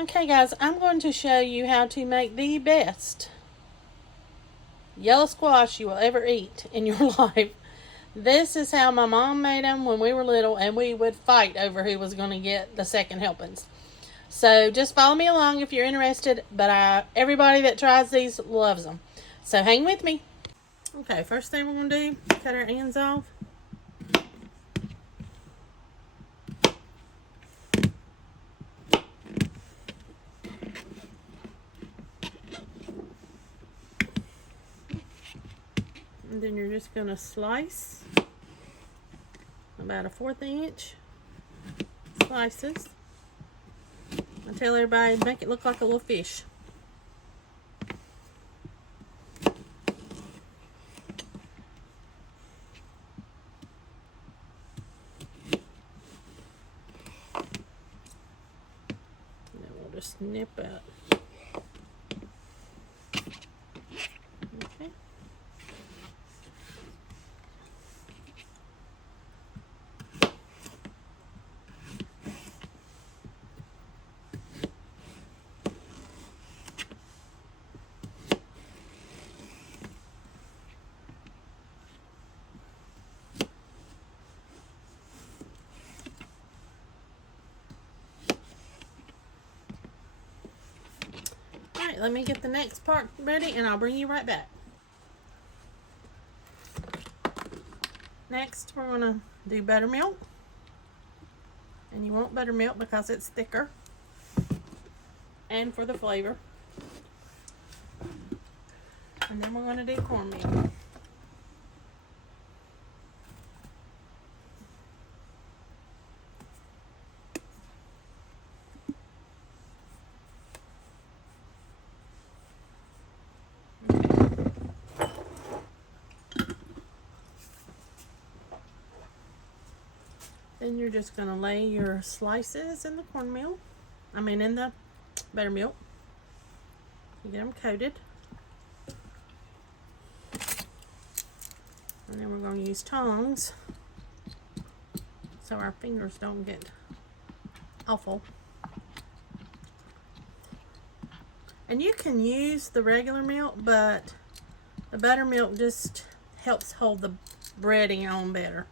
Okay guys, I'm going to show you how to make the best yellow squash you will ever eat in your life. This is how my mom made them when we were little, and we would fight over who was going to get the second helpings. So just follow me along if you're interested, but everybody that tries these loves them. So hang with me. Okay, first thing we're going to do, cut our ends off. And then you're just going to slice about a 1/4 inch slices. I tell everybody, make it look like a little fish. And then we'll just snip out. Okay. Alright, let me get the next part ready and I'll bring you right back. Next, we're going to do buttermilk. And you want buttermilk because it's thicker and for the flavor. And then we're going to do cornmeal. Then you're just going to lay your slices in the cornmeal. In the buttermilk. You get them coated. And then we're going to use tongs so our fingers don't get awful. And you can use the regular milk, but the buttermilk just helps hold the breading on better.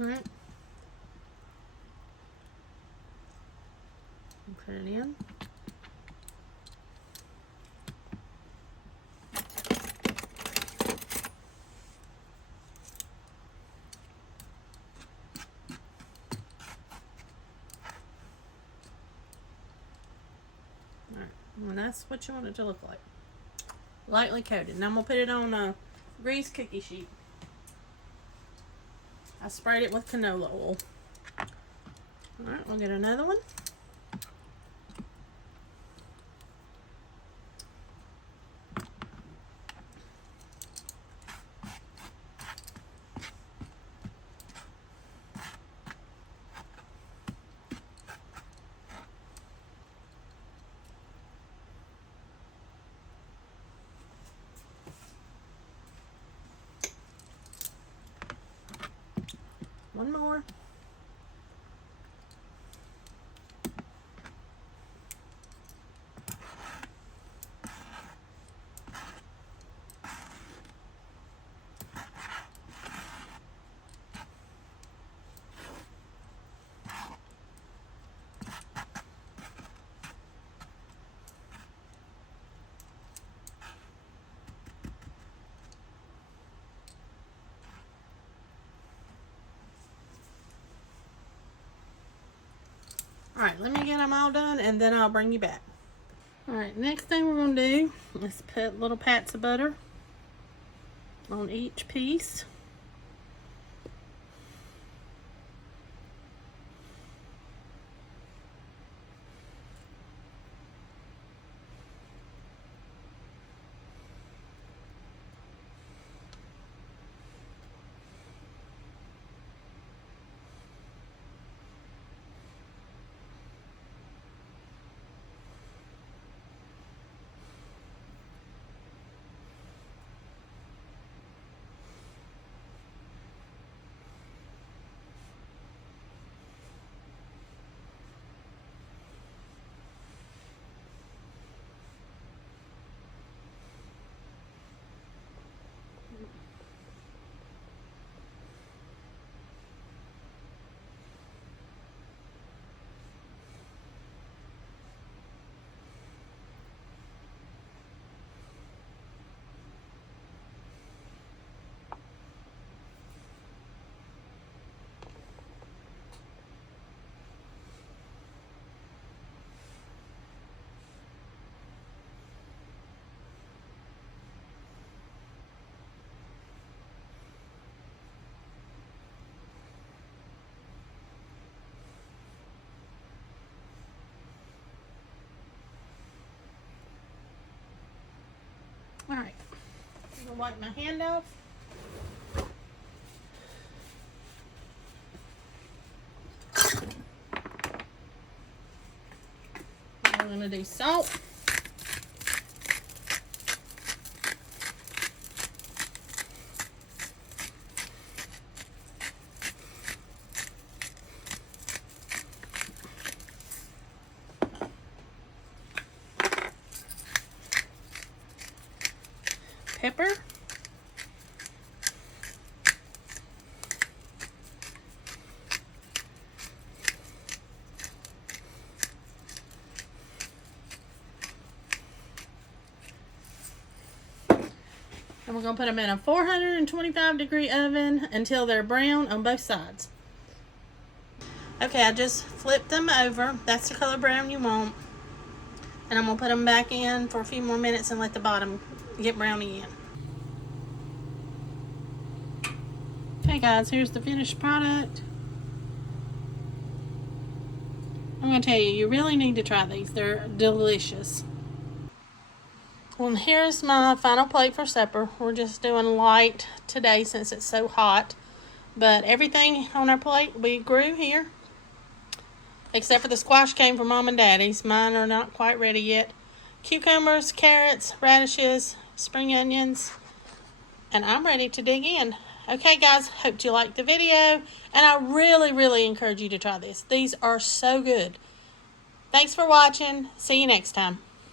Alright. Put it in. Alright, and that's what you want it to look like. Lightly coated. Now I'm going to put it on a greased cookie sheet. I sprayed it with canola oil. Alright, we'll get another one. One more. Alright, let me get them all done and then I'll bring you back. Alright, next thing we're going to do is put little pats of butter on each piece. Alright, I'm going to wipe my hand off. I'm going to do salt. Pepper. And we're going to put them in a 425-degree oven until they're brown on both sides. Okay, I just flipped them over. That's the color brown you want. And I'm going to put them back in for a few more minutes and let the bottom get brown again. Okay guys, here's the finished product. I'm going to tell you, you really need to try these. They're delicious. Well, here's my final plate for supper. We're just doing light today since it's so hot. But everything on our plate we grew here. Except for the squash came from Mom and Daddy's. Mine are not quite ready yet. Cucumbers, carrots, radishes, spring onions. And I'm ready to dig in. Okay guys, hope you liked the video. And I really encourage you to try this. These are so good. Thanks for watching. See you next time.